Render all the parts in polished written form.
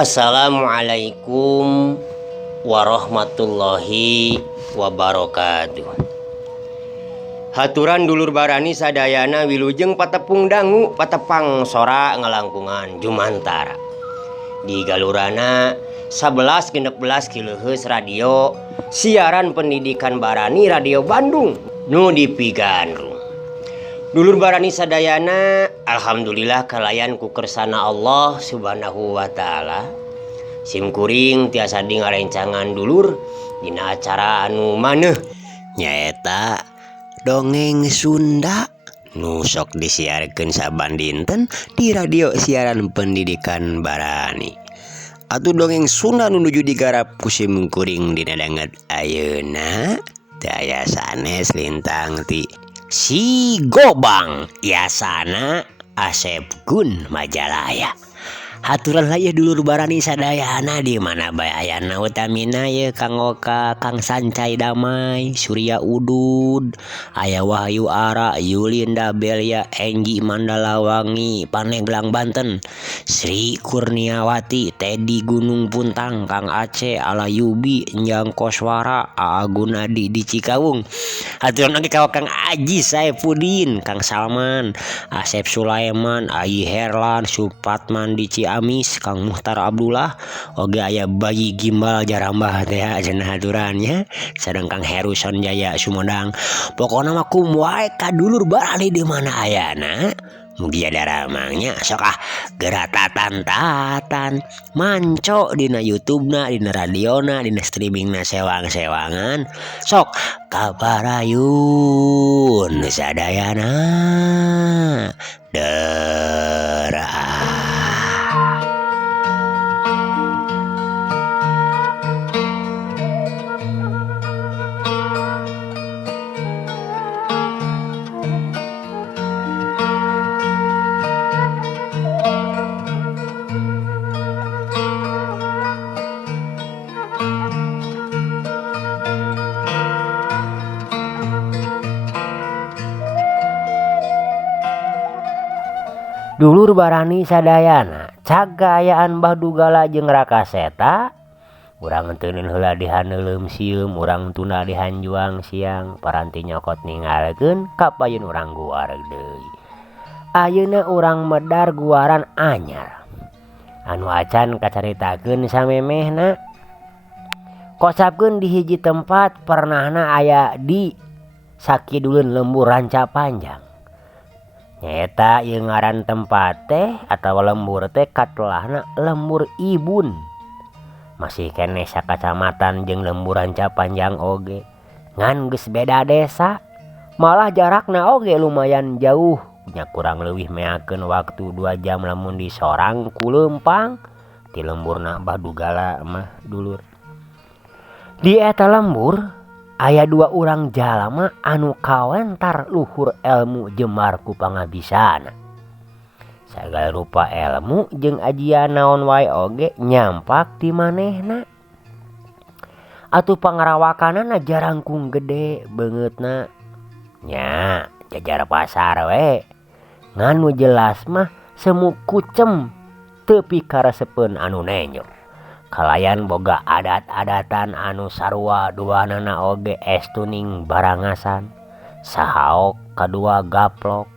Assalamualaikum warahmatullahi wabarakatuh. Haturan dulur barani sadayana wilujeng patepung dangu patepang sora ngalangkungan Jumantara. Di galurana 11-16 kHz radio siaran pendidikan barani Radio Bandung nu dipigandung. Dulur barani sadayana alhamdulillah kalayan ku kersana Allah subhanahu wa ta'ala simkuring tiasa ngarencangan dulur dina acara anu maneh nyaeta dongeng Sunda nu sok disiarkeun saban dinten di radio siaran pendidikan barani. Atuh dongeng Sunda nu nuju digarap ku simkuring dina danget ayeuna teu aya sanes lintang ti Si Gobang biasana Asep Gun Majalaya. Haturan laya dulur barani sadayana di mana bae ayana utamina ye Kang Oka, Kang Sancai Damai, Surya Udud, aya Wahyu Ara, Yulinda Belia, Enggi Mandalawangi, Paneglang Banten, Sri Kurniawati, Teddy Gunung Puntang, Kang Aceh, Alayubi, Njang Koswara, Agunadi di Cikawung. Haturan lagi kawa Kang Aji Saifuddin, Kang Salman, Asep Sulaiman, Ayi Herlan, Supatman di Ciamis, Kang Muhtar Abdullah, oge aya Bayi Gimbal Jarambah teh cenah haturannya, sareng Kang Heruson Jaya Sumedang. Pokona mah kumaha ka dulur barani di mana ayana. Mugi ada ramangnya sok geratatan manco dina YouTube-na, dina radiona, dina streamingna sewang-sewangan. Sok kabarayun sadayana derah. Dulur barani sadayana cagayaan Bahdugala jeung Rakaseta urang teuneun heula dihaneuleum sieum urang tunda dihanjuang siang paranti nyokot ningalkeun kapayun urang guar deui. Ayeuna urang medar guaran anyar anu acan kacaritakeun samemehna. Kosapkeun di hiji tempat pernahna aya di sakiduleun lembur ranca panjang. Nyata ieu ngaran tempat teh atawa lembur teh katelahna lembur Ibun. Masih keneh sakacamatan jeung lembur Ranca Panjang oge. Ngan geus beda desa. Malah jarakna oge lumayan jauh. Nya kurang leuwih meakeun waktu 2 jam lamun disorang ku Leumpang. Ti lemburna Bahdugala mah dulur. Di eta lembur aya 2 urang jalma anu kawentar luhur ilmu jemar ku pangabisana. Sagala rupa ilmu jeung ajian naon wae oge nyampak ti manehna. Atuh pangarawakanana jarangkung gede beungeutna. Nya jajar pasar we. Nganu jelas mah semu kucem teu pikaresepeun anu nenyo. Kalayan boga adat-adatan anu sarua duanana oge estuning barangasan. Sahaok kadua gaplok,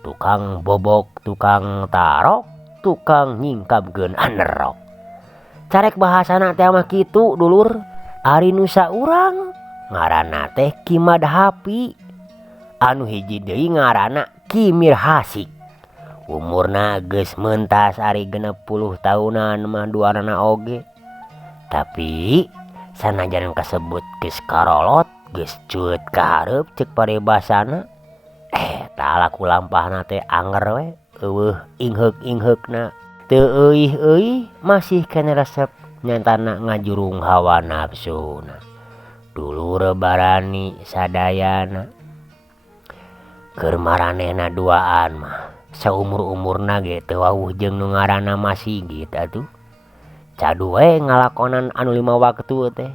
tukang bobok, tukang tarok, tukang nyingkapkeun anerok. Carek bahasana teh mah kitu dulur. Ari nu saurang ngaranna teh Ki Madhapi. Anu hiji deui ngaranna Ki Mirhasik. umurna geus mentas ari 60 tahunan mah duanana oge. Tapi sanajan kasebut geus karolot geus cut kahareup ceuk parebasana, tah laku lampahna teh anger we eueuh ingheuk-ingheukna teu euih-euih masih kene resep nyatana ngajurung hawa nafsuna. Dulur barani sadayana keur maranehna duaan mah saumur-umurna ge teu wawuh jeung nu ngaranna masigit atuh. Cadu we ngalakonan anu 5 waktu teh.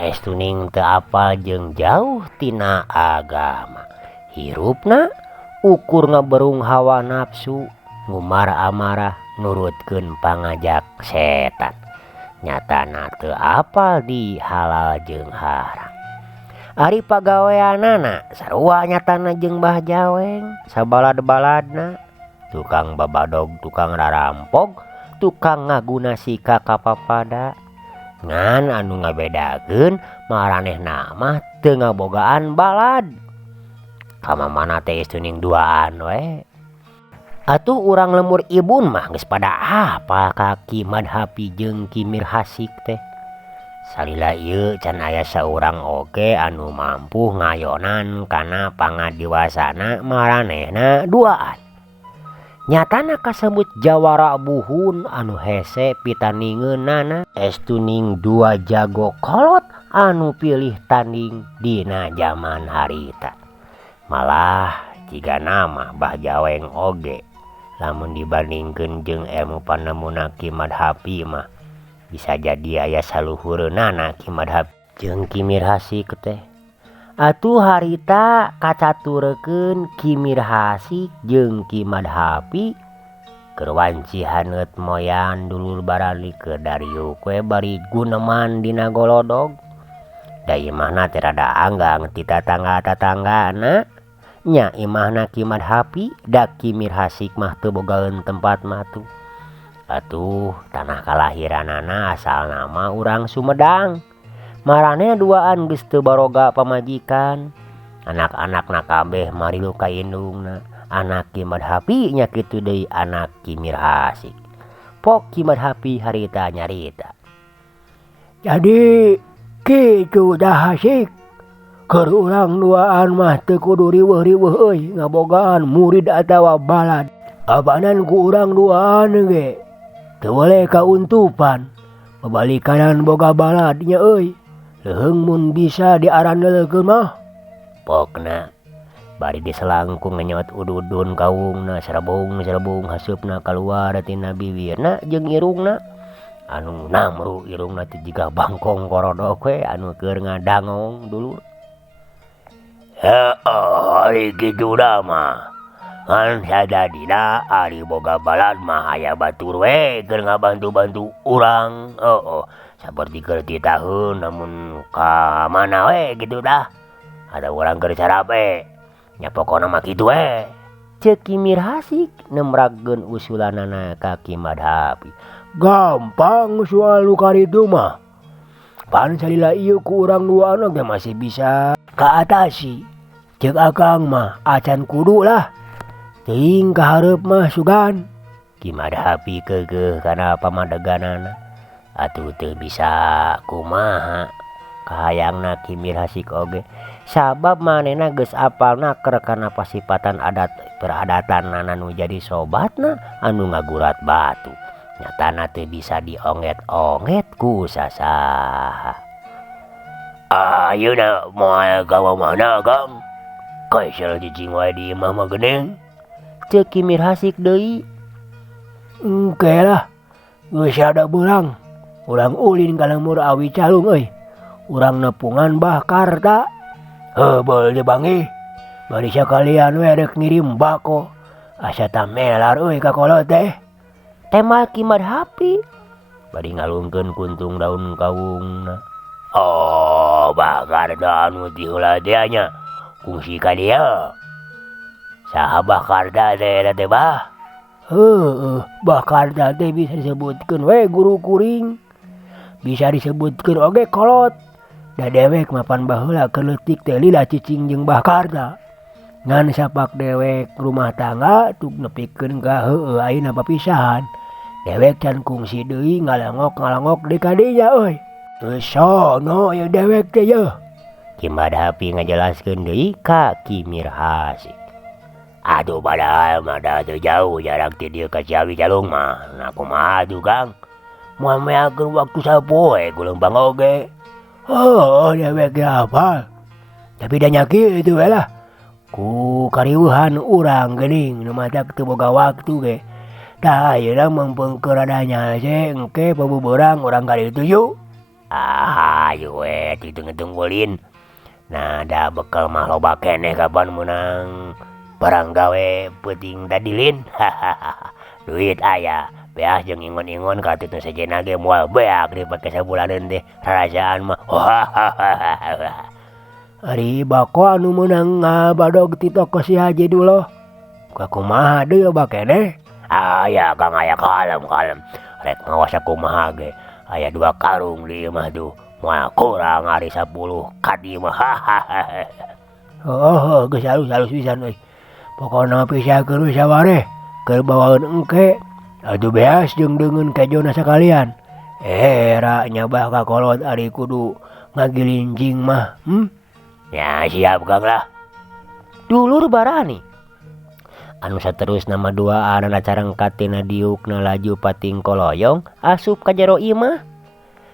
Estuning teu apal jeung jauh tina agama. Hirupna ukur ngaberung hawa nafsu, ngumar amarah nurutkeun pangajak setan. Nyatana teu apal di halal jeung haram. Ari pagaweanana sarua nyatana jeung Mbah Jaweng, sabalad-baladna tukang babadog, tukang rarampok, tukang ngaguna sika kapapada. Ngan anu ngabedakeun maranehna mah teu ngabogaan balad. Kamamana teh istuning duaan we. Atuh urang lemur ibun mah geus pada hafal kaki madhapi jeung kimir hasik teh. Salila ieu can aya saurang oge anu mampu ngayonan kana pangadiwasana maranehna duaan. Nyatana kasebut jawara buhun anu hese pitaningeunana estuning 2 jago kolot anu pilih tanding dina zaman harita. Malah jiga nama Mbah Jaweng oge lamun dibandingkeun jeung ilmu panemuna Ki Madhapi mah bisa jadi aya saluhureunana Ki Madhapi jeung Kimir Hasik teh. Atuh harita kacaturekeun Kimir Hasik jeung Ki Madhapi keur wanci haneut moyan dulur barani ke Dariuk we bari guneman dina golodog. Da imahna teh rada anggang ti tatangga-tatanggana. Nya imahna Ki Madhapi da Kimir Hasik mah teu bogaeun tempat matu. Atuh tanah kalahiranana asal nama urang Sumedang. Maraneh duaan geus teu baroga pamajikan. Anak-anakna kabeh marilu ka indungna. Anak Ki Madhapi nya kitu deui anak Kimir Hasik. Pok Ki Madhapi harita nyarita. Jadi kitu dah Hasik. Keur urang duaan mah teu kudu riweuh-riweuh euy ngabogaan murid atawa balad. Abanan ku urang duaan ge teu boleh kauntupan. Pabalikanan boga balad nya euy. Leheung mun bisa diarandelkeun mah. Pokna bari diselangkung ngenyot ududun kawungna serebung haseupna kaluar tina bibirna jeung irungna. Anu namru irungna teh jiga bangkong korodok we anu keur ngadangong dulur. Ari kitu da mah. Kan sadadina ari boga balad mah aya batur we keur ngabantu-bantu urang. Saperti keur ti tahun namun ka mana we gitu dah. Ada urang keur carap we. Nya pokona mah kitu we. Ceuk Kimir Hasik nemragkeun usulanana ka Ki Madhapi. Gampang soal nu karitu mah. Pan salila ieu ku urang duaan ge masih bisa kaatasi. Ceuk akang mah acan kudu lah. Teuing kahareup mah sugan. Ki Madhapi keugeuh kana pamadeganana. Atuh teu bisa kumaha kahayangna Kimir Hasik oge. Sabab manehna geus apal naker kana pasipatan adat peradatanna nu jadi sobatna anu ngagurat batu. Nyatana teu bisa dionget-onget ku sasaha. Ayeuna moal ka mana Kang? Kaisel cicing wae di imah mah geuning. Ceuk Kimir Hasik deui. Engke lah. Geus ada beurang. Urang ulin ka lemur awi calung euy. Urang nepungan Mbah Karta. Heubeuh teh Bangi. Bari sakalian we rek ngirim bako. Asa tamelar euy ka kolot teh. Tema Ki Madhapi bari ngalungkeun kuntung daun kawungna. Mbah Karta anu ti heula teh nya kungsi ka dieu. Saha Mbah Karta teh eta teh Bah? Mbah Karta teh bisa disebutkeun we guru kuring. Bisa disebutkeun oge kolot. Da dewek mapan baheula keur leutik teh lila cicing jeung Mbah Karta. ngan sapak dewek rumah tangga tuk nepikeun ka heueuh ayeuna papisahan. Dewek can kungsi deui ngalangok di kadinya euy. Geus sono ya dewek teh yeuh. Ki Madhapi ngajelaskeun deui ka Ki Mirhasik. Aduh padahal mah da teu jauh jarak ti dieu ka Ciawi Jalung mah. Nah kumaha atuh Kang? Moal meakeun waktu sapoe ku leumpang oge. Oh dewek ge hafal. Tapi da nya kitu we lah. Ku karieuhan urang geuning nu matak teu boga waktu ge. Tah ayeuna mumpung keur rada nyase engke pabuburang urang ka ditu yuk. Ayo we ditung-tungulin. Nah da bekal mah loba keneh kapan menang barang gawe peuting dadilin. Duit aya, beas jeung ingon-ingon katutna sejenna ge moal beak dipake sabulaneun teh rarasaan mah. Ari bako anu meunang ngabadog ti toko si Haji Duloh. Kumaha deui bakeneh? Aya Kang aya kalem. Rek maos sakumaha ge. Aya 2 karung di imah tuh. Moal kurang ari 10 ka dieu mah. Geus halus pisan euy. Pokona pisakeun we sawareh keur bawaeun engke. Atuh beas jeung deungeun kejona sakalian. Era nyabah ka kolot ari kudu ngagilinjing mah. Ya siap Kang lah. Dulur barani. Anu saterusna mah duaan carengkat tina diukna laju pating koloyong asup ka jero imah.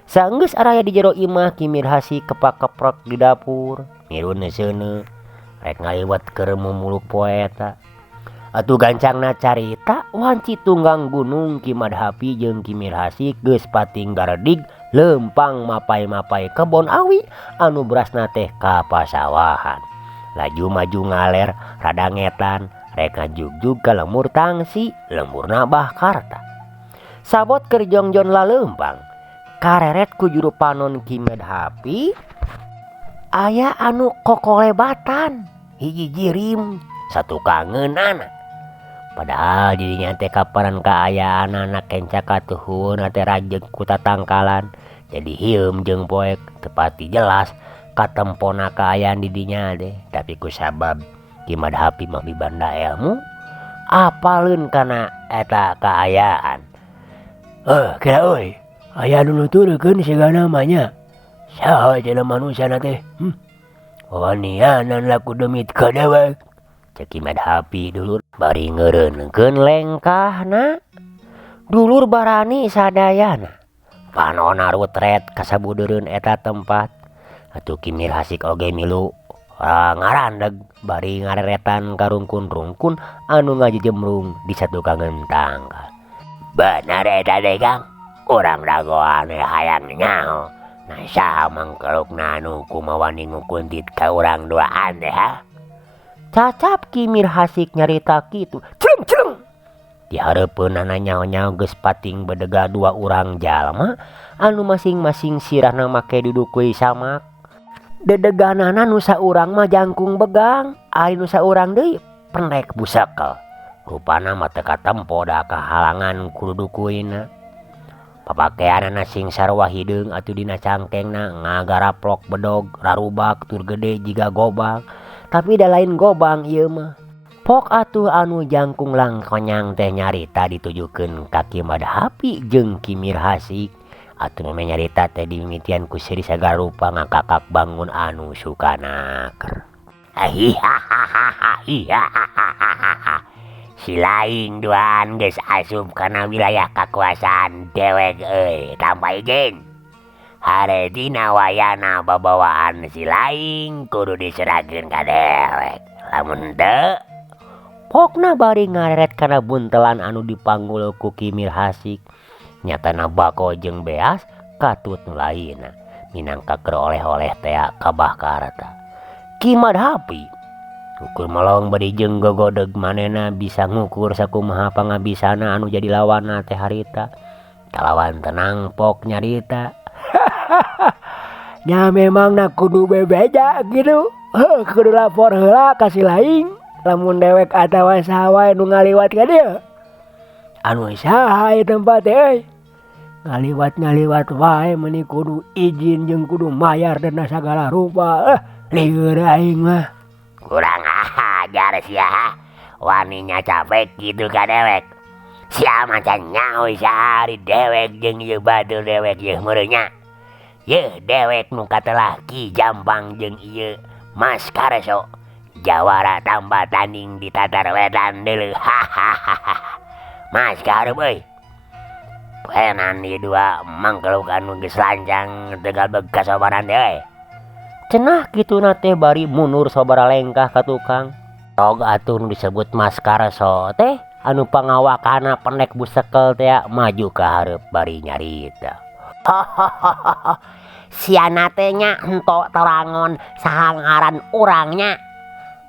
Saenggeus araya di jero imah Ki Mirhasik kepak-keprok di dapur. Mirun seuneu rek ngaliwat keur mumuluk poeta. Atuh gancangna carita wanci tunggang gunung Ki Madhapi jeung Ki Mirhasik geus pating garedig leumpang mapai-mapai kebon awi anu berasna teh ka pasawahan. Laju maju ngaler rada ngetan rek ngajugjug ka lemur tangsi lemurna Bahkarta. Sabot keur jongjon laleumpang kareret ku juru panon Ki Madhapi aya anu kokolebatan hiji jirim satu kangeunana. Padahal dirinya teh kaparan kaayaan anak kencak katuhun teh rajeg ku tatangkalan. Jadi hieum jeung poek tepati jelas katempona kaayaan didinya teh. Tapi ku sabab Ki Madhapi mah mibanda ilmu apaleun kana eta kaayaan. Kira euy, aya nu nuturkeun sigana namanya. Saha jelema manusana teh? Wawanianan laku demit ka dewek. Cek Ki Madhapi dulur bari ngeureunkeun lengkahna. Dulur barani sadayana panonna rutret ka sabudeureun eta tempat. Atuh Ki Mirhasik oge milu ngarandeg bari ngareretan ka rungkun-rungkun anu ngajejemrung di satukangeun tangga. Bener eta teh Kang, urang dagoan hayang nyaho. Nah saha mangkelukna anu kumawani ngukuntit ka urang duaan teh ha? Cacap Ki Mirhasik nyarita kitu. Celeng. Di hareupeunana nyaho-nyaho geus pating bedega 2 urang jalma anu masing-masing sirahna make duduk kuy samak. Dedeganana nu saurang mah jangkung begang, ari nu saurang deui pendek busakel. Rupana mah teu katempo da kahalangan ku dudukuina. Papakeanana sing sarua hideung atuh dina cangkengna ngagaraplok bedog rarubak tur gede jiga gobang. Tapi da lain gobang ieu mah. Pok atuh anu jangkung langkonyang teh nyarita ditujukeun ka Ki Madhapi jeung Ki Mirhasik. Atuh mah nyarita teh dimimitian ku seri sagala rupa ngakakak bangun anu sukanaker. Si Laing duaan geus asup kana wilayah kakuasaan dewek euy tanpa izin. Haretina wayana babawaan si Laing kudu diserahkeun ka dewek. Lamun teu pokna bari ngareret kana buntelan anu dipanggul ku Ki Mirhasik. Nyatana bako jeung beas katut nu lainna minangka keur oleh-oleh teh ka Bahkarta. Ki Madhapi ukur melong bari jeung gogodeg manehna bisa ngukur sakumaha pangabisana anu jadi lawanna teh harita. Kalawan tenang pok nyarita. Nya memang nak kudu bebeja gitu. Kudu lapor heula ka si Laing lamun dewek atawa saha wae nu ngaliwat ka dieu. Anu saha ieu tempat teh euy? Ngaliwat wae meuni kudu izin jeung kudu mayar dana sagala rupa. Lieur aing mah. Kurang ajar sia waninya capek gitu ka dewek sia macan nyaho sehari dewek jeung ieu batur dewek ieu meureunnya ye dewek nu katelah Ki Jampang jeung ieu Mas Karso jawara tambah tanding di Tatar Wetan deuleu hahaha Mas Karep euy penan ieu dua mangkelukan nu geus lancang tegal begas sobaran deui cenah kituna teh bari mundur sabara lengkah ka tukang tog atuh nu disebut Mas Karso teh anu pangawakana pendek busekel teh maju ka hareup bari nyarita siana teh nya henteu terangon saha ngaran urangnya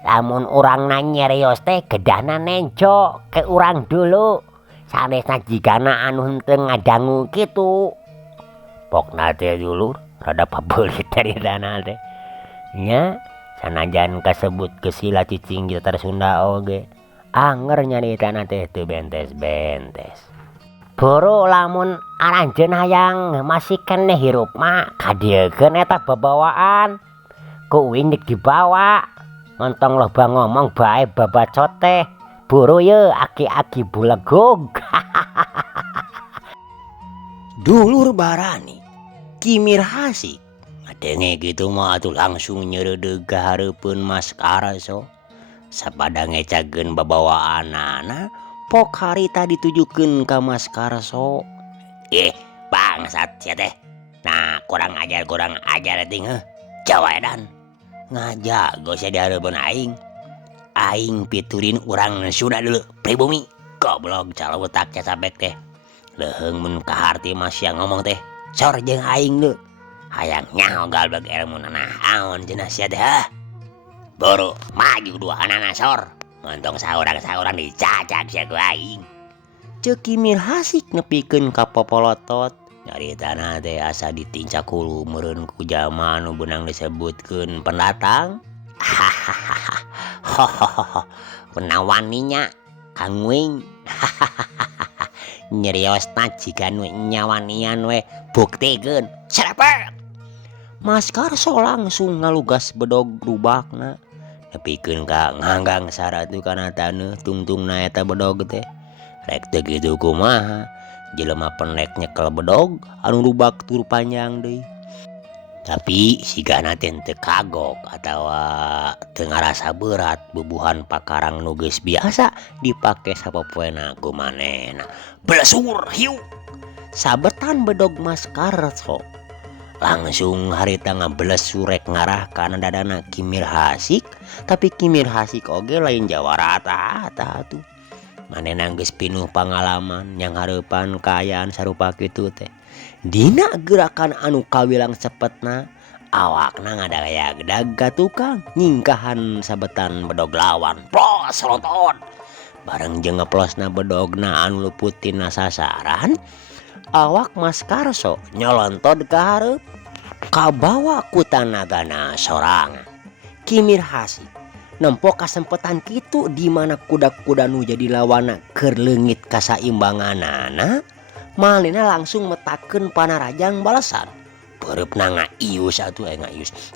lamun urangna nyerios teh gedahna nenco ke urang dulu sanesna jigana anu henteu ngadangu kitu pokna teh dulur rada pabeulit dari dana teh nya sanajan kasebut gesila cicing di Tatar Sunda oge anger nyaritana teh teu bentes-bentes boro lamun aranjeun hayang masih keneh hirup mah kadiekeun eta babawaan ku windik dibawa ngontong loba ngomong bae babacot teh boro ye aki-aki bulegog dulur barani Kimir Hasik ngadenge gitu mah atuh langsung nyeureudeg ka hareupeun Mas Karso sapada ngecageun babawaanana pok harita ditujukeun ka Mas Karso bangsat sia teh nah kurang ajar ting Jawa edan ngajago sia di hareupeun aing piturin urang Sunda dulu pribumi goblok calowetak ca sabek teh leheung mun kaharti Mas yang ngomong teh sor jeung aing lu hayang nyaho galbeg ilmu naon cenah sia teh boro maju dua anana sor montong saurang dicacak sia ku aing ceuk Kimir Hasik nepikeun ka popolotot nyaritana teh asa ditincak hulu meureun ku jalma nu beunang disebutkeun pendatang penawaninya Kang Wing nyeriosna jika nu nyawanian we buktikeun sarepek Mas Karso langsung ngalugas bedog rubakna nepikeun ka nganggang saratu kana taneuh tungtungna eta bedog teh rek teu kitu kumaha jelema pendek nyekel bedog anu rubak tur panjang deui tapi sigana teh teu kagok atawa teu ngarasa berat bubuhan pakarang nu geus biasa dipake sapopoena ku manehna blesur hiu sabetan bedog Mas Karso langsung harita ngablesur rek ngarah kana dadana Kimir Hasik tapi Kimir Hasik oge lain jawara ata tuh manehna geus pinuh pangalaman yang hareupan kaayaan sarupa kitu teh dina gerakan anu kawilang cepetna awakna ngadayak-dayak ka tukang nyingkahan sabetan bedog lawan plos rotot bareng jeung ngeplosna bedogna anu leputina sasaran awak Mas Karso nyolontod ka hareup kabawa ku tanagana sorangan Kimir Hasik nempo kasempetan kitu di mana kuda-kuda nu jadi lawana keur leungit kasaimbanganana malina langsung metakeun panarajang balasan bereupna ngaius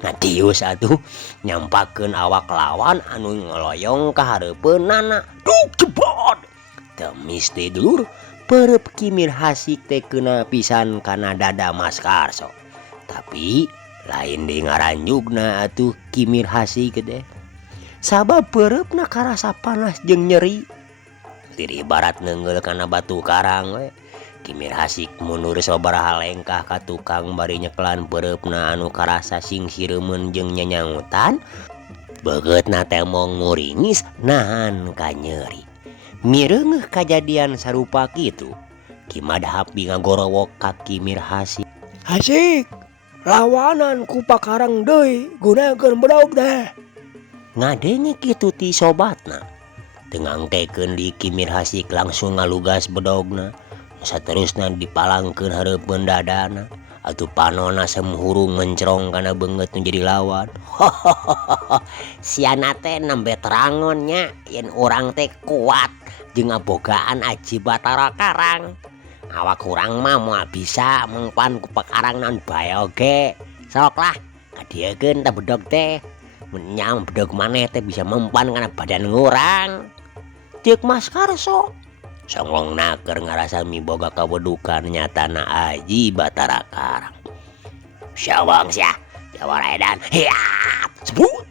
ngadius atuh nyampakeun awak lawan anu ngeloyong ka hareupeunana duk jebot temis teh dulur pereup Kimir Hasik teh keuna pisan kana dada Mas Karso tapi lain deui ngaranjugna atuh Kimir Hasik teh sabab bereupna karasa panas jeung nyeri lir ibarat neungeul kana batu karang we Kimir Hasik mundur sabaraha lengkah ka tukang bari nyeklan bereupna anu karasa sing sireumeun jeung nyanyangutan begeutna teh mong nguringis nahan ka nyeri mireungeuh kajadian sarupa kitu kimadahap ngagorowok ka Kimir Hasik Hasik lawanan ku pakarang deui gunakeun bedog teh ngadenge kitu ti sobatna tengangkekeun di Kimir Hasik langsung ngalugas bedogna saterusna dipalangkeun hareupeun dadana atuh panonna semhurung mencrong kana beungeut nu jadi lawan siana teh nembe terangon nya yen urang teh kuat jeung ngabogaan aji Batara Karang awak urang mah moal bisa mengpan ku pakarang naon bae oge sok lah kadiekeun ta bedog teh menyam bedog maneh teh bisa mempan kana badan ngurang. Ceuk Mas Karso. Songlong naker ngarasa miboga kawedukan nyatana aji Batara Karang. Syawang sia, jawara edan. Hiat, sebut.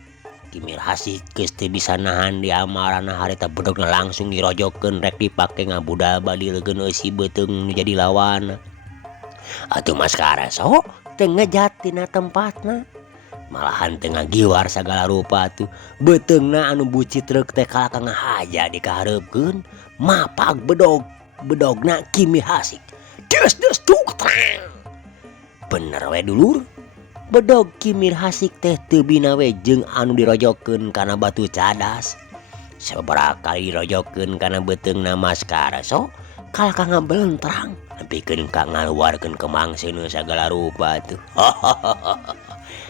Kimir Hasik geus teu bisa nahan di amarana harita bedogna langsung dirojokeun rek dipake ngabudal balileukeun eusi beuteung nu jadi lawan. Atuh Mas Karso teu ngejat tina tempatna. Malahan tengah giwar segala rupa tuh beteungna anu bucit truk teh kalaka ngahaja dikahareupkeun mapag bedogna Kimir Hasik. Des tuk terang. Bener we dulur, bedog Kimir Hasik teh teu bina we jeung anu dirojokeun kana batu cadas. Sabaraha kali dirojokeun kana beteungna Mas Karso kalaka ngabelentrang nepikeun ka ngaluarkeun kemangseun sagala rupa tuh.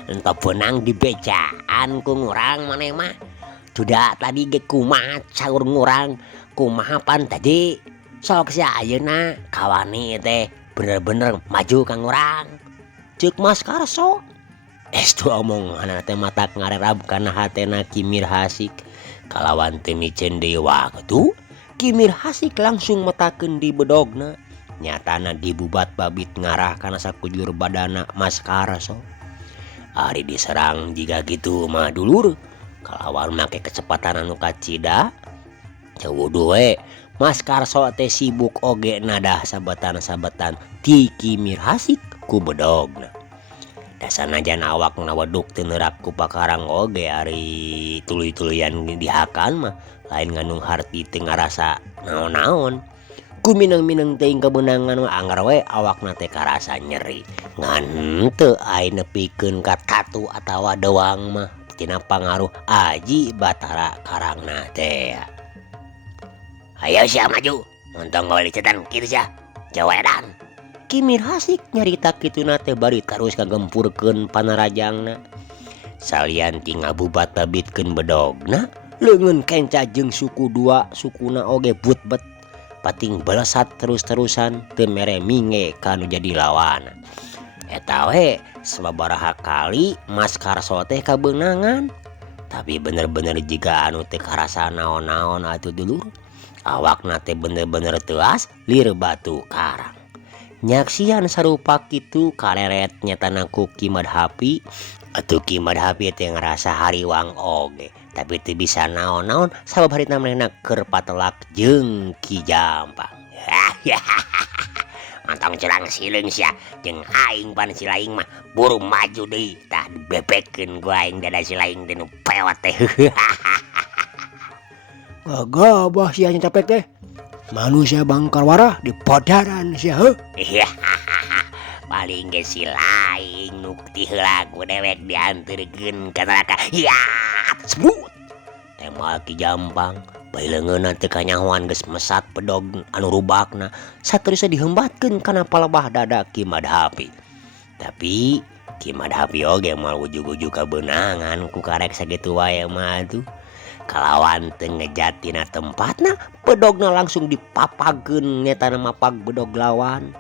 Entah benang di becaan ku ngurang maneh mah. Duda tadi ge kumaha saur ngurang kumaha pan tadi. Sok sia ayeuna kawani teh bener-bener maju ka ngurang. Ceuk Mas Karso. Estu omonganna teh matak ngarerab kana hatena Kimir Hasik. Kalawan teu micen deui waktu, Kimir Hasik langsung metakeun di bedogna. Nyatana dibubat babit ngarah kana sakujur badana Mas Karso. Ari diserang jika gitu mah dulur kalawan make kecepatan anu kacida jauh we Mas Karso teh sibuk oge nadah sabetan-sabetan ti Kimir Hasik ku bedogna. Dasanajan awakna weduk teu neurak ku pakarang oge ari tuluy-tuluyan dihakan mah lain ngandung harti teu ngarasa naon-naon. Ku mineng-mineng teuing kebenangan mah anggar we awakna teh karasa nyeri. Ngan teu ai nepikeun ka tatu atawa doang mah tina pangaruh aji Batara Karangna teh. Ayo sia maju, montong gawe licetan kitu sia. Jawa edan. Kimir Hasik nyarita kituna teh bari terus kagempurkeun panarajangna. Salian ti ngabubat babitkeun bedogna, leungeun kenca jeung suku dua sukuna oge butbet. Pating belesat terus-terusan teu mere minge kanu jadi lawan. Eta we sababaraha kali Mas Karso teh kabeunangan. Tapi bener-bener jiga anu teu karasa naon-naon atuh dulur. Awakna teh bener-bener teuas lir batu karang. Nyaksian sarupa kitu kareret nyatana ku Ki Madhapi. Atuh Ki Madhapi teh ngarasa hariwang oge. Tapi teu bisa naon-naon sabab harita manehna keur patelak jeung Ki Jampang. Mantong celang sileung sia jeung aing pan si laing mah buru maju deui tah dibebekeun ku aing dada si laing teh nu pewat teh. Gagabah sia capek teh. Manusia bangkar warah di podaran sia heuh. Paling ge si laing nu ti heula ku dewek dianteurkeun ka neraka. Hiat sebut. Temal Ki Jampang bae leungeunna teu kanyahoan geus mesat pedog anu rubakna saterusna dihembatkeun kana palebah dada Ki Madhapi. Tapi Ki Madhapi oge moal ujug-ujug kabeunangan ku karek sakitu wae mah tuh. Kalawan teu ngejat tina tempatna, pedogna langsung dipapagkeun nyatana mapag bedog lawan.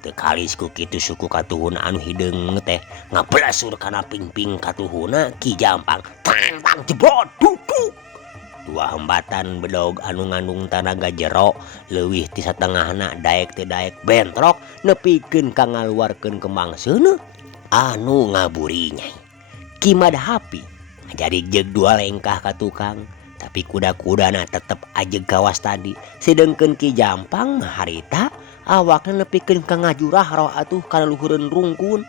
Teu kalis ku kitu suku katuhuna anu hideung teh ngablasur kana pingping katuhuna Ki Jampang. Tang jebrot duduk. Dua hembatan bedog anu ngandung tanaga jero leuwih ti satengahna daek teu daek bentrok nepikeun ka ngaluarkeun kemangseuna anu ngaburi nyai. Ki Madhapi jadi jeg dua lengkah ka tukang. Tapi kuda-kudana tetep ajeg gawas tadi. Sedengkeun Ki Jampang harita awakna nepikeun ka ngajurah roh atuh kana luhureun rungkun.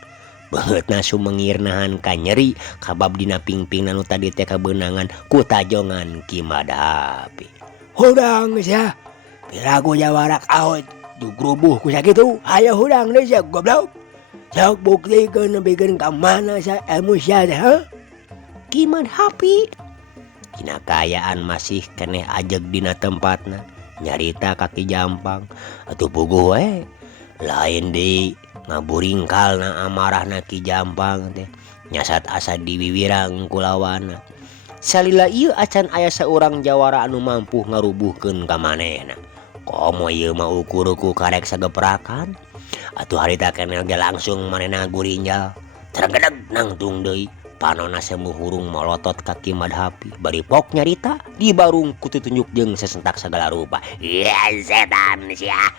Beutna sumengir nahan ka nyeri kabab dina pingping anu tadi teh kabeunangan ku tajongan Ki Madhapi. Hudang sia. Pirago jawarak aot digrubuh ku sakitu. Hayo hudang deui sia goblok. Sok buktikeun nepikeun ka mana sia ilmu sia teh heuh. Ki Madhapi kinakayaan masih keneh ajeg dina tempatna nyarita Ki Jampang atuh puguh we lain deui ngaburingkalna amarahna Ki Jampang teh nyasat asa diwiwirang ku lawanna. Salila ieu acan aya saurang jawara anu mampu ngarubuhkeun ka manehna. Komo ieu mah ukur-ukur karek sageprakan atuh harita keneh ge langsung manehna gurinjal tergedeg nangtung deui panona semuhurung molotot kaki Madhapi bari pok nyarita di barung kutu tunjuk jeung sesentak segala rupa. Ya setan sia.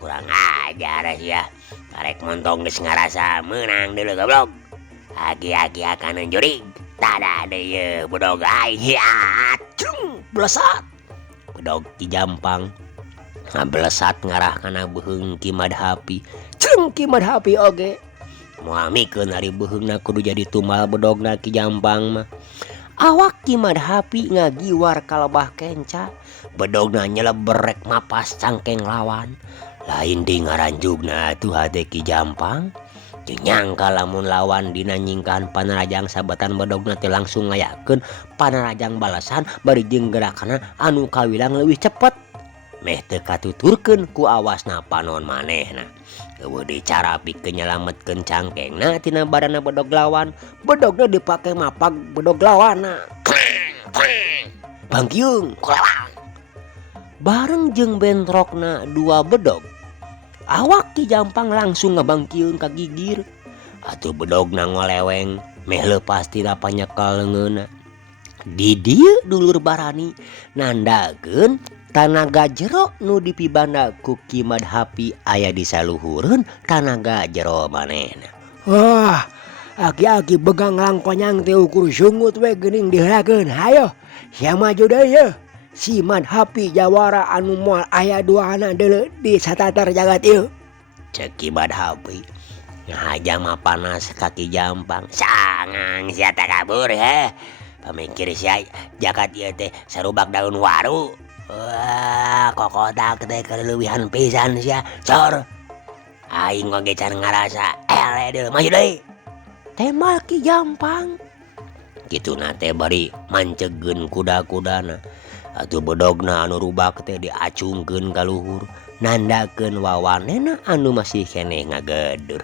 Kurang ajar sia. Karek montong geus ngarasa menang deuleu goblok. Agi-agi akan jurig. Tada deui bodog ai. Ya cung blesat. Bodog Ki Jampang blesat ngarah kana beuheung Ki Madhapi. Cung Ki Madhapi oge moal mikeun ari beuheungna kudu jadi tumal bedogna Ki Jampang mah. Awak Ki Madhapi ngagiwar ka lebah kenca, bedogna nyeleber rek mapas cangkeng lawan. Lain di ngaranjugna atuh hate Ki Jampang. Teu nyangka lamun lawan dina nyingkahan panarajang sabatan bedogna teh langsung ngayakeun panarajang balasan bari jeung gerakanna anu kawilang leuwih cepet. Meh teu katuturkeun ku awasna panon manehna. Eueuh deui cara pikeun nyalametkeun cangkengna tina badanna bedog lawan. Bedogna dipake mapag bedog lawanna. Bangkiung kulewang. Bareng jeung bentrokna dua bedog, awak Ki Jampang langsung ngabangkiung ka gigir. Atuh bedogna ngoleweng meh leupas tina panyekel leungeunna. Di dieu dulur Barani nandakeun tanaga jero nu dipibanda ku Ki Madhapi aya di saluhureun tanaga jero manehna. Wah, aki-aki begang langkonyang teh ukur sungut we geuning diheulakeun. Hayo, sia maju deui ye. Si Madhapi jawara anu moal aya duana deuleu di satatar jagat ieu. Ceuk Ki Madhapi. Ngahaja mah panas ka Ki Jampang. Sangang sia teh kabur he. Pamikir sia jagat ieu teh sarubak daun waru. Wah, kokotak teh keleuwihan pisan sia. Cor. Aing oge can ngarasa ele deuleu maju deui. Tembak Ki Jampang. Kituna teh bari mancegeun kuda-kudana. Atuh bedogna anu rubak teh diacungkeun ka luhur, nandakeun wawanena anu masih keneh ngagedur.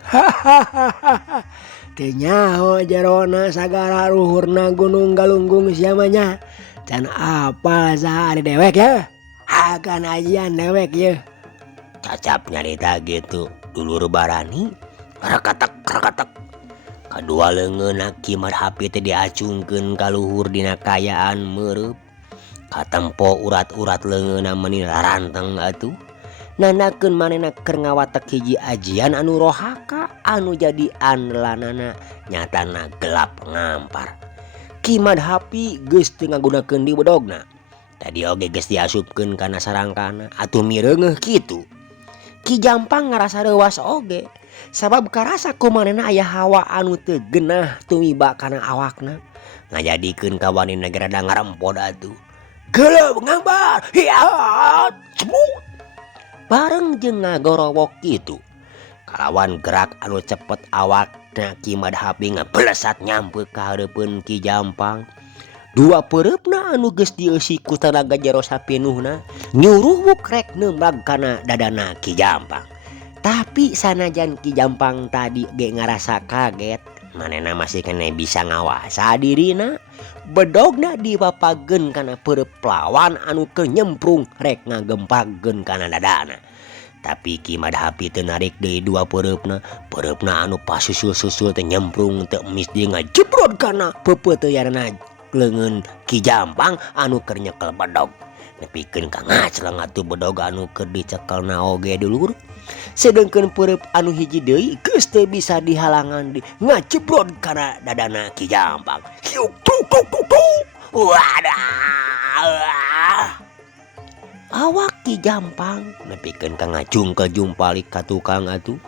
Teu nyaho jerona sagara luhurna Gunung Galunggung sia mah nya. Can apal saha ari dewek ya. Hagan ajian dewek ye. Cacap nyarita gitu dulur Barani rakatek. Kadua leungeunna Ki Madhapi teh diacungkeun ka luhur dina kayaan meureub. Katempo urat-urat leungeunna meuni raranteng atuh. Nandakeun manehna keur ngawatek hiji ajian anu rohaka anu jadi andalanana nyatana gelap ngampar. Ki Madhapi geus teu ngagunakeun di bedogna. Tadi oge geus diasupkeun kana sarangkana atuh mireungeuh kitu. Ki Jampang ngarasa reuwas oge sabab karasa ku manehna aya hawa anu teu geunah tumiba kana awakna. Ngajadikeun kawanina gerada ngarempod atuh. Geleup ngambar, hiat, cebut. Bareng jeung ngagorowok kitu, kalawan gerak anu cepet awakna Ki Madhapi ngablesat nyampe ka hareupeun Ki Jampang. Dua peureupna anu geus dieusi ku tanaga jero sapinuhna nyuruh wukrek neumbag kana dadana Ki Jampang. Tapi sanajan Ki Jampang tadi ge ngarasa kaget, manehna masih keneh bisa ngawasa dirina. Bedogna dipapageun kana peureub lawan anu keur nyemprung rek ngagempagkeun kana dadana. Tapi Ki Madhapi teu narik deui dua peureupna. Peureupna anu pasusul-susul teh nyemprung teu emis deui ngajebrod kana pepeuteuyanna leungeun Ki Jampang anu keur nyekel bedog. Nepikeun ka ngacleng atuh bedog anu keur dicekelna oge dulur. Sedengkeun peureub anu hiji deui geus teu bisa dihalangan di ngajebrod kana dadana Ki Jampang. Hiuk tuk. Wadah. Awak Ki Jampang nepikeun ka ngacungkel jumpalik ka tukang atuh.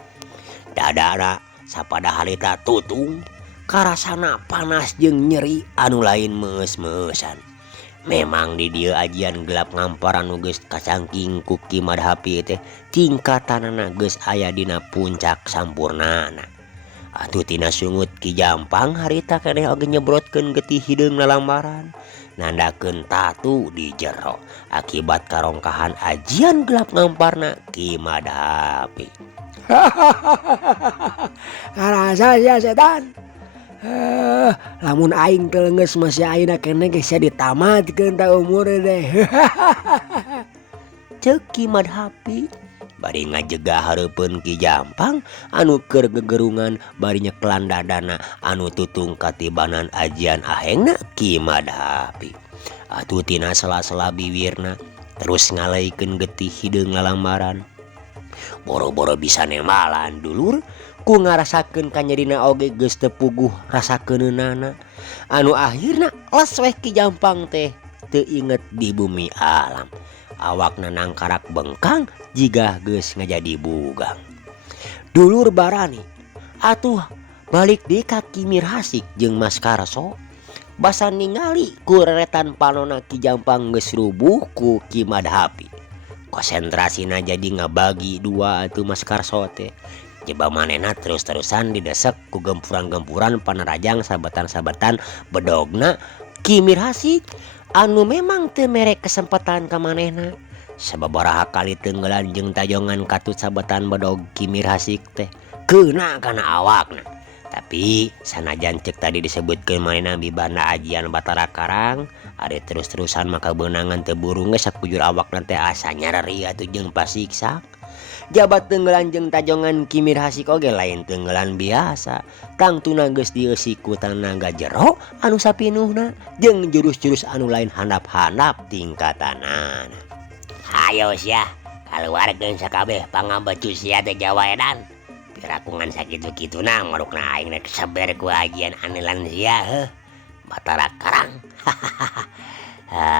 Dadana sapada harita tutung karasana panas jeung nyeri anu lain meus-meusan. Memang di dieu ajian gelap ngampar anu geus kacangking ku Ki Madhapi teh tingkatanana geus aya dina puncak sampurnana. Atuh tina sungut Ki Jampang harita keneh oge nyebrotkeun getih hideung lalambaran, nandakeun tatu di jero akibat karongkahan ajian gelap ngamparna Ki Madhapi. Karasa sia setan. Lamun aing teu leungeus masih ayeuna keneh geus ditamatkeun ta umur deh. Ceuk Ki Madhapi bari ngajegah hareupeun Ki Jampang anu keur gegerungan bari nyeklan dadana anu tutung katibanan ajian ahengna Ki Madhapi. Atuh tina sela-sela bibirna terus ngaleikeun getih hideung ngalamaran. Boro-boro bisa nemalan dulur ku ngarasakeun kanyerina oge geus teu puguh rasakeunana. Anu akhirna les weh Ki Jampang teh teu inget di bumi alam. Awakna nangkarak bengkang jigah geus ngajadi bugang. Dulur barani atuh balik deui ka Ki Mirhasik jeung Mas Karso. Basa ningali ku reretan panonna Ki Jampang geus rubuh ku Ki Madhapi. Konsentrasina jadi ngabagi dua atuh Mas Karso teh. Coba manehna terus-terusan didesek ku gempuran-gempuran panerajang sabetan-sabetan bedogna Ki Mirhasik anu memang teu mere kesempatan ka manehna. Sababaraha kali tenggelan jeung tajongan katut sabetan bedog Ki Mirhasik teh keuna kana awakna. Tapi sanajan cek tadi disebutkeun manehna bibana ajian Batara Karang, are terus-terusan maka beunangan teu buru geus sakujur awakna teh asa nyareri atuh jeung pasiksa. Jabat tenggelan jeung tajongan Ki Mirhasik oge lain tenggelan biasa. Tangtuna geus dieusi ku tenaga jero anu sapinuhna jeung jurus-jurus anu lain handap-handap tingkatanana. Hayo sia kaluarkeun sakabeh pangabecu sia teh Jawa edan. Pirakungan sakitu-kituna marukna aing rek saber ku ajian anelan sia heuh. Batara Karang.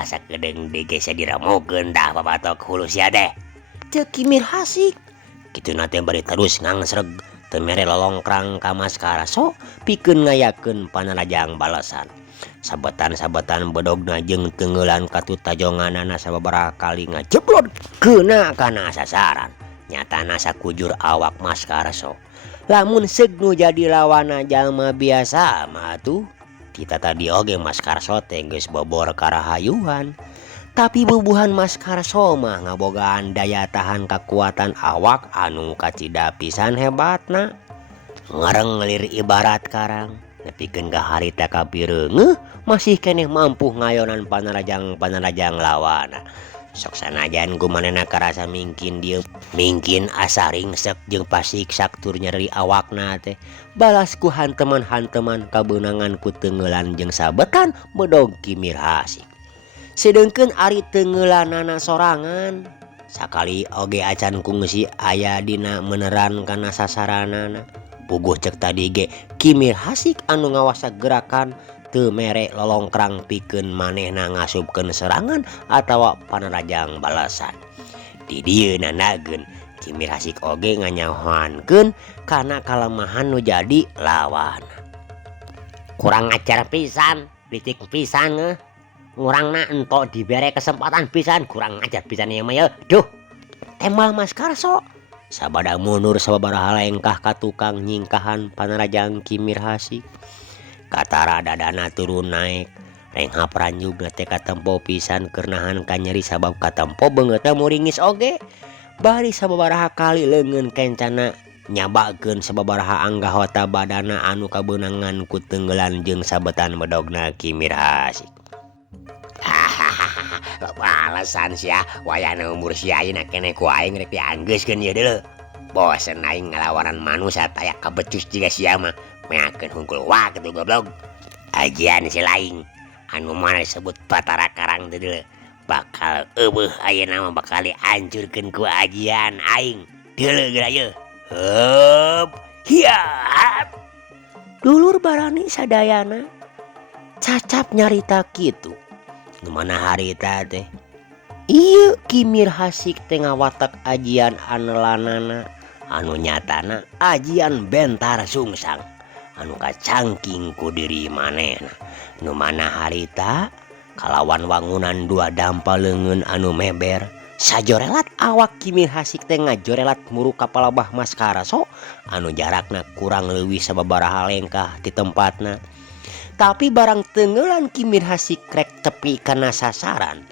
Sakedeung digese diramokeun dah papatok hulu sia teh. Cek Ki Mirhasik kituna teh bari terus ngangsreg teu mere lolongkrang ka Mas Karso pikeun ngayakeun panerajang balesan. Sabetan-sabetan bedogna jeung tenggelan katut tajonganana sababaraha kali ngajeblod keuna kana sasaran. Nyatana sakujur awak Mas Karso lamun seug nu jadi lawana jalma biasa mah atuh kita tadi oge Mas Karso teh geus bobor karahayuan. Tapi bubuhan Mas Karso mah ngabogaan daya tahan kekuatan awak anu kacida pisan hebatna. Ngareng ngelir ibarat karang nepikeun ka harita kapireungeuh masih keneh mampu ngayonan panerajang lawana. Sok sanajan kumanehna karasa mingkin dieu mingkin asa ringsek jeung pasiksak tur nyeri awakna teh balas ku hanteman-hanteman kabeunangan ku tenggelan jeung sabetan bedog Ki Mirhasik. Sedengkeun ari tenggelanana sorangan sakali oge acan kungsi aya dina meneran kana sasaranana. Puguh cek tadi ge Ki Mirhasik anu ngawasa gerakan teu mere lolongkrang pikeun manehna ngasupkeun serangan atawa panerajang balasan. Di dieu nanageun Ki Mirhasik oge nganyahoankeun kana kalemahan nu jadi lawan. Kurang ajar pisan, licik pisan ngeuh. Ngurangna entok dibere kesempatan pisan kurang ajar pisan ieu mah ya. Duh. Tembal Mas Karso. Sabada mundur sababaraha lengkah ka tukang nyingkahan panerajang Ki Mirhasik. Katara dadana turun naik. Renghap ranjugna teh katempo pisan keur nahan ka nyeri sabab katempo beungeutna muringis oge. Bari sababaraha kali leungeun kencana nyabakeun sababaraha anggahota badana anu kabeunangan ku tenggelan jeung sabetan bedogna Ki Mirhasik. Alasan sia wayana umur sia ayeuna keneh ku aing rek dianggeuskeun ieu deuleu. Bosen aing ngalawanan manusia taya kabecus jiga sia mah meakeun hungkul wah kitu goblok. Ajian si laing anu mana disebut Batara Karang teh deuleu bakal eueuh ayeuna mah bakal dihancurkeun ku ajian aing. Deuleu geura ieu. Heup. Hiat. Dulur barani sadayana cacap nyarita kitu. Nu mana harita teh ieu Ki Mirhasik teh ngawatek ajian anelanana anu nyatana ajian bentar sungsang anu kacangking ku diri manehna. Nu mana harita kalawan wangunan dua dampal leungeun anu meber sajorelat awak Ki Mirhasik teh ngajorelat muru kapalabah Mas Karso anu jarakna kurang leuwih sababaraha lengkah ti tempatna. Tapi barang tenggelan Ki Mirhasik rek tepi kana sasaran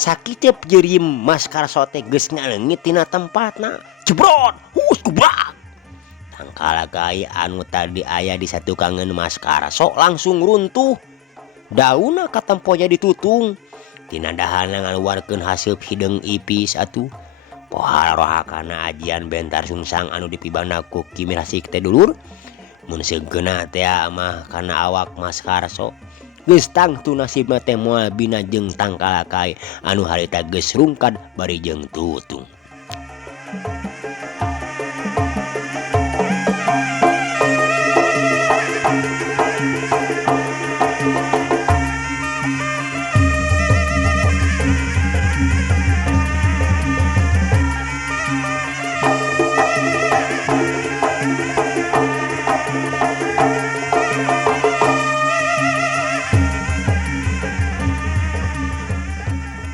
sakitep jeurim Mas Karso teh geus ngaleungit tina tempatna. Jebrot hus kubrak. Tangkala gai anu tadi aya di satukangeun Mas Karso langsung runtuh. Dauna katempo jadi tutung. Tina dahana ngaluarkeun haseup hideung ipis atuh. pohara rohakana ajian bentar sungsang anu dipibana ku Ki Mirasik teh dulur mun seugena teh mah kana awak Mas Karso geus tangtu nasibna teh moal bina jeung tangkalakai anu harita geus rungkad bari jeung tutung.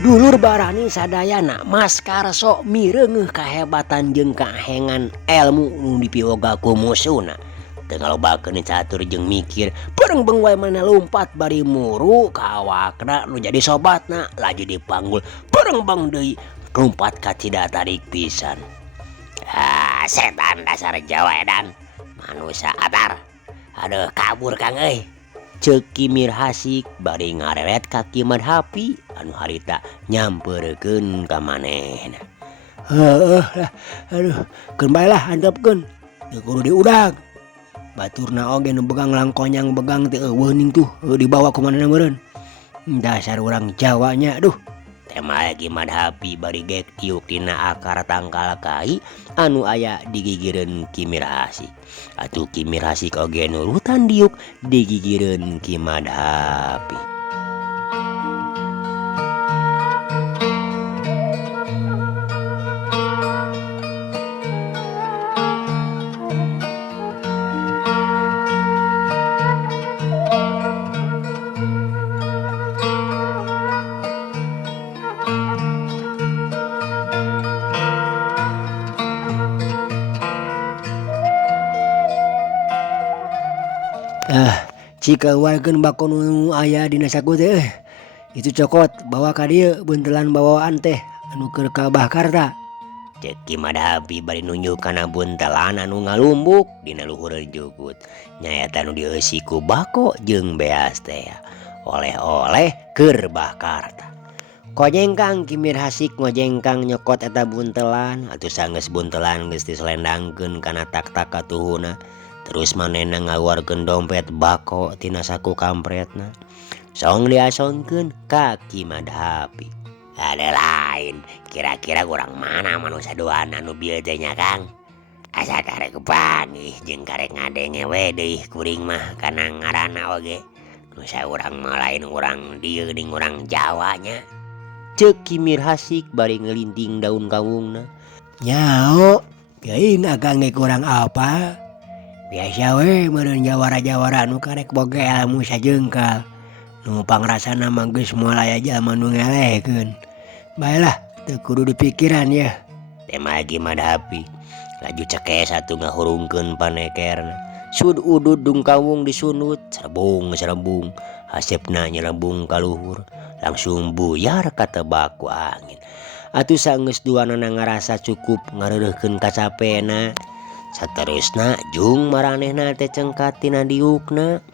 Dulur barani sadayana Mas Karso mireungeuh kahebatan jeung kahengan elmu nu dipioga ku musuhna. Teu ngalobakeun catur jeung mikir, beungeung wae mana lompat bari muru ka awakna nu jadi sobatna, laju dipanggul beungeung deui lompat ka Cidatarik pisan. Setan dasar Jawa edan, manusia atar. Aduh kabur Kang euy. Ceuk Ki Mirasik bari ngareret ka Ki Madhapi anu harita nyampeurkeun ka manehna. Aduh, keun bae lah antepkeun. Teu kudu diudag. Baturna oge nu begang langkonyang begang teh eueuh tuh dibawa ku manehna meureun. Dasar urang Jawa nya aduh. Tema Ki Madhapi bari gek tiuk tina akar tangkalakai anu aya digigireun Ki Mirasik. Atuh Ki Mirasik oge nurutan diuk digigireun Ki Madhapi. Cika warkeun bako nu aya dina saku teh itu cokot bawa ka dieu buntelan bawaan teh anu keur ka Bakarta. Ceuk Ki Madhapi bari nunjuk kana buntelan anu ngalumbuk dina luhureun jukut. Nyaeta nu dieusi ku bako jeung beas teh. Oleh-oleh keur Bakarta. Kojengkang Ki Mirasik ngojengkang nyokot eta buntelan atuh sanggeus buntelan geus diselendangkeun kana tak-tak katuhuna. Terus manehna ngaluarkeun dompet bako tina saku kampretna. Song diasongkeun ka Ki Madhapi. Ada lain, kira-kira kurang mana manusia doan anu bieu teh nya Kang. Asa karek panggih jeung karek ngadenge we deui kuring mah kana ngaranna oge. Nu saurang mah lain urang dieu ning urang Jawa nya. Ceuk Ki Mirasik bari ngelinting daun kawungna. Nyao, geuing akang ge kurang apa? Biasa we meureun jawara-jawara nu karek boga ilmu sajeungkal. Nu pangrasana mah geus moal aya jalma nu ngelehkeun. Baelah, teu kudu dipikiran ya. Tema Ki Madhapi laju cekes atuh ngahurungkeun panekerna. Sud udud dung kawung disunut, serebung hasepna nyelebung ka luhur. Langsung buyar ka tebak ku angin. Atuh saenggeus duanana ngarasa cukup ngareureuhkeun kacapena. Saterusna jung maranehna teh cengkat tina diukna.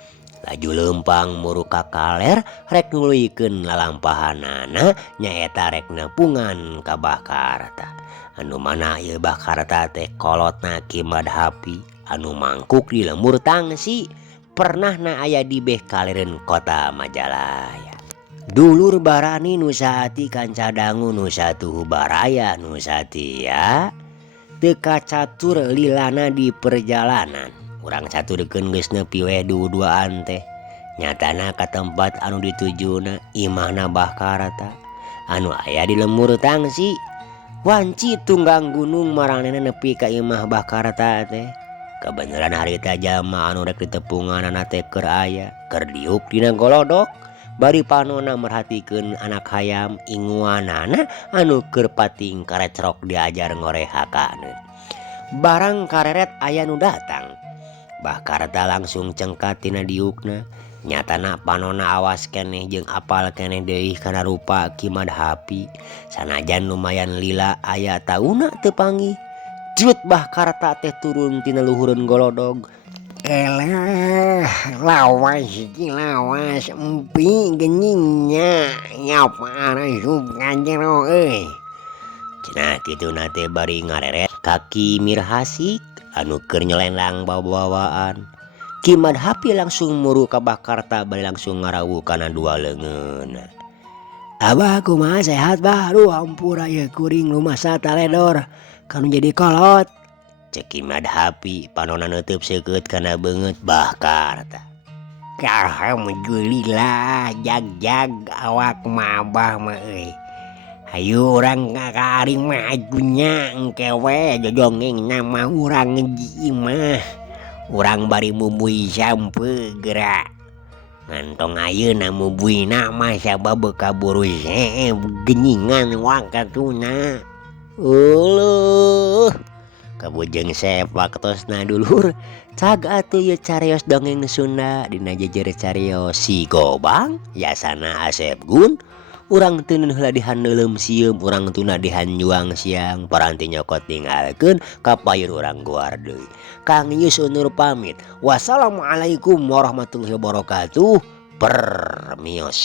Laju lempang muru ka kaler rek nguluykeun lalampahanana nyaeta rek nepungan ka Bakarta. Anu mana ieu Bakarta teh kolotna Ki Madhapi anu mangkuk di lembur tangsi pernahna aya di beh kalereun kota Majalaya. Dulur barani nu saati kanca dangu nu satuhu baraya nu satia teka catur lilana di perjalanan. Urang caturkeun geus nepi we duduaan teh. Nyatana ka tempat anu ditujuna imahna Bakarta anu aya di lembur tangsi. Wanci tunggang gunung maranehna nepi ka imah Bakarta teh. Kebeneran harita jalma anu rek ditepunganana teh keur aya, keur diuk dina golodok. Bari panona merhatikeun anak hayam inguanana anu keur pating karecrok diajar ngorehakaneun. Barang kareret aya nu datang. Bakarta langsung cengkat tina diukna. Nyatana panona awas keneh jeung apal keneh deui kana rupa Ki Madhapi. Sanajan lumayan lila aya tauna teu panggih. Jut Bakarta teh turun tina luhureun golodog. Elah, lawas empi genyingnya nyapa arah sup kanjero euy. Nah gitu nate bari ngareret kaki Mirhasik anu keur nyelendang bawa-bawaan. Ki Madhapi langsung muru ka Bakarta bari langsung ngarawu kana dua leungeun. Abah kumaha sehat bah? Aduh ampura ya kuring rumah sataledor kanu jadi kolot. Cek Ki Madhapi panonna neuteub seukeut kana beungeut Bakarta. Alhamdulillah jag awak mabah mah euy. Hayu urang ngakaring mah ajunya engkewe jojongeng nama urang ngejii mah. Urang bari mubui sampeu gerak. Ngantong ayeuna mubuina mah sabab kaburu geningan wakatuna. Uluh kabujeng sepak tosna dulur. Cag atuh ye carios dongeng Sunda dina jejer carios Si Gobang yasana Asep Gun. Urang teu heula dihaneuleum sieum, urang tuna dihanjuang siang, paranti nyokot ninggalkeun ka payun urang guar deui. Kang Yus undur pamit. Wassalamualaikum warahmatullahi wabarakatuh. Permios.